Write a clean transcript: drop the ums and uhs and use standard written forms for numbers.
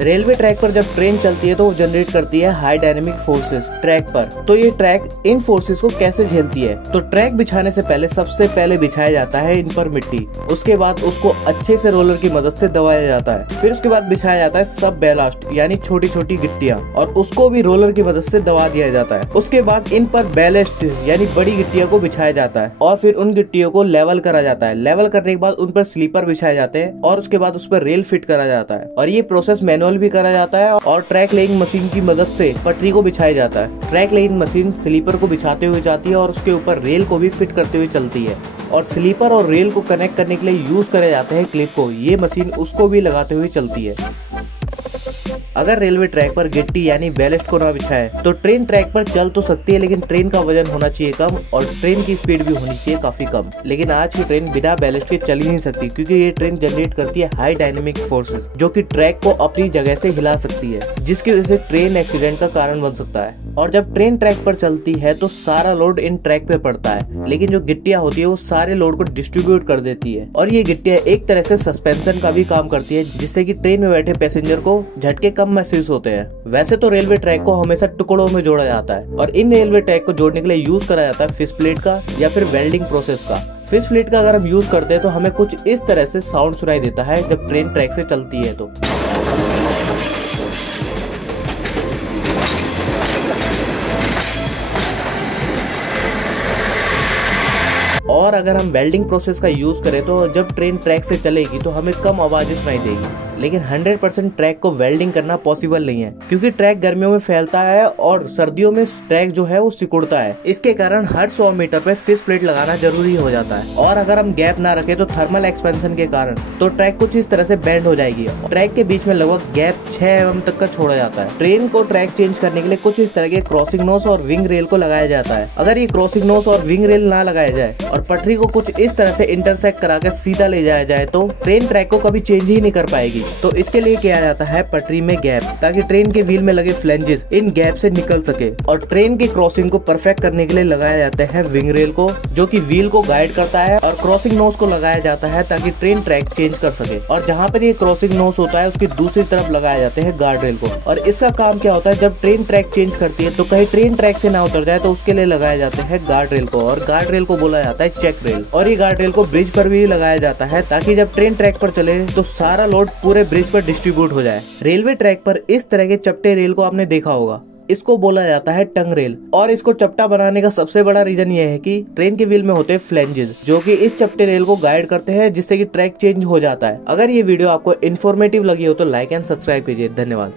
Railway track पर जब train चलती है तो वो जनरेट करती है हाई डायनेमिक फोर्सेस ट्रैक पर। तो ये ट्रैक इन फोर्सेस को कैसे झेलती है? तो ट्रैक बिछाने से पहले सबसे पहले बिछाया जाता है इन पर मिट्टी, उसके बाद उसको अच्छे से रोलर की मदद से दबाया जाता है, फिर उसके बाद बिछाया जाता है सब बैलास्ट यानी छोटी छोटी गिट्टियां, और उसको भी रोलर की मदद से दबा दिया जाता है। उसके बाद इन पर बैलेस्ट यानी बड़ी गिट्टियों को बिछाया जाता है और फिर उन गिट्टियों को लेवल करा जाता है। लेवल करने के बाद उन पर स्लीपर बिछाए जाते हैं और उसके बाद उस पर रेल फिट करा जाता है, और ये प्रोसेस मैनुअल भी करा जाता है और ट्रैक लेइंग मशीन की मदद से पटरी को बिछाया जाता है। ट्रैक लेइंग मशीन स्लीपर को बिछाते हुए जाती है और उसके ऊपर रेल को भी फिट करते हुए चलती है, और स्लीपर और रेल को कनेक्ट करने के लिए यूज करे जाते हैं क्लिप को। ये मशीन उसको भी लगाते हुए चलती है। अगर रेलवे ट्रैक पर गिट्टी यानी बैलेस्ट को ना बिछाए तो ट्रेन ट्रैक पर चल तो सकती है, लेकिन ट्रेन का वजन होना चाहिए कम और ट्रेन की स्पीड भी होनी चाहिए काफी कम। लेकिन आज की ट्रेन बिना बैलेस्ट के चल ही नहीं सकती, क्योंकि ये ट्रेन जनरेट करती है हाई डायनेमिक फोर्सेस जो कि ट्रैक को अपनी जगह से हिला सकती है, जिसकी वजह से ट्रेन एक्सीडेंट का कारण बन सकता है। और जब ट्रेन ट्रैक पर चलती है तो सारा लोड इन ट्रैक पे पड़ता है, लेकिन जो गिट्टियां होती है वो सारे लोड को डिस्ट्रीब्यूट कर देती है, और ये गिट्टियां एक तरह से सस्पेंशन का भी काम करती है, जिससे कि ट्रेन में बैठे पैसेंजर को झटके कम महसूस होते हैं। वैसे तो रेलवे ट्रैक को हमेशा टुकड़ों में जोड़ा जाता है, और इन रेलवे ट्रैक को जोड़ने के लिए यूज करा जाता है फिश प्लेट का या फिर वेल्डिंग प्रोसेस का। फिश प्लेट का अगर हम यूज करते हैं तो हमें कुछ इस तरह से साउंड सुनाई देता है जब ट्रेन ट्रैक से चलती है तो। और अगर हम वेल्डिंग प्रोसेस का यूज करें तो जब ट्रेन ट्रैक से चलेगी तो हमें कम आवाजें सुनाई देगी, लेकिन 100% ट्रैक को वेल्डिंग करना पॉसिबल नहीं है, क्योंकि ट्रैक गर्मियों में फैलता है और सर्दियों में ट्रैक जो है वो सिकुड़ता है। इसके कारण हर 100 मीटर पे फिश प्लेट लगाना जरूरी हो जाता है, और अगर हम गैप ना रखें तो थर्मल एक्सपेंशन के कारण तो ट्रैक कुछ इस तरह से बेंड हो जाएगी। ट्रैक के बीच में लगभग गैप 6 mm तक का छोड़ा जाता है। ट्रेन को ट्रैक चेंज करने के लिए कुछ इस तरह के क्रॉसिंग नोस और विंग रेल को लगाया जाता है। अगर ये क्रॉसिंग नोस और विंग रेल ना लगाया जाए और पटरी को कुछ इस तरह से इंटरसेक्ट करा के सीधा ले जाया जाए तो ट्रेन ट्रैक को कभी चेंज ही नहीं कर पाएगी। तो इसके लिए किया जाता है पटरी में गैप, ताकि ट्रेन के व्हील में लगे फ्लेंजेस इन गैप से निकल सके। और ट्रेन की क्रॉसिंग को परफेक्ट करने के लिए लगाया जाता है विंग रेल को, जो कि व्हील को गाइड करता है, और क्रॉसिंग नोस को लगाया जाता है ताकि ट्रेन ट्रैक चेंज कर सके। और जहाँ पर ये क्रॉसिंग नोस होता है उसकी दूसरी तरफ लगाए जाते हैं गार्ड रेल को। और इसका काम क्या होता है, जब ट्रेन ट्रैक चेंज करती है तो कहीं ट्रेन ट्रैक से ना उतर जाए तो उसके लिए लगाए जाते हैं गार्ड रेल को, और गार्ड रेल को बोला जाता है चेक रेल। और ये गार्ड रेल को ब्रिज पर भी लगाया जाता है ताकि जब ट्रेन ट्रैक पर चले तो सारा लोड पूरे ब्रिज पर डिस्ट्रीब्यूट हो जाए। रेलवे ट्रैक पर इस तरह के चपटे रेल को आपने देखा होगा, इसको बोला जाता है टंग रेल। और इसको चपटा बनाने का सबसे बड़ा रीजन ये है कि ट्रेन के व्हील में होते हैं फ्लेंजेस जो कि इस चपटे रेल को गाइड करते हैं, जिससे कि ट्रैक चेंज हो जाता है। अगर ये वीडियो आपको इन्फॉर्मेटिव लगी हो तो लाइक एंड सब्सक्राइब कीजिए। धन्यवाद।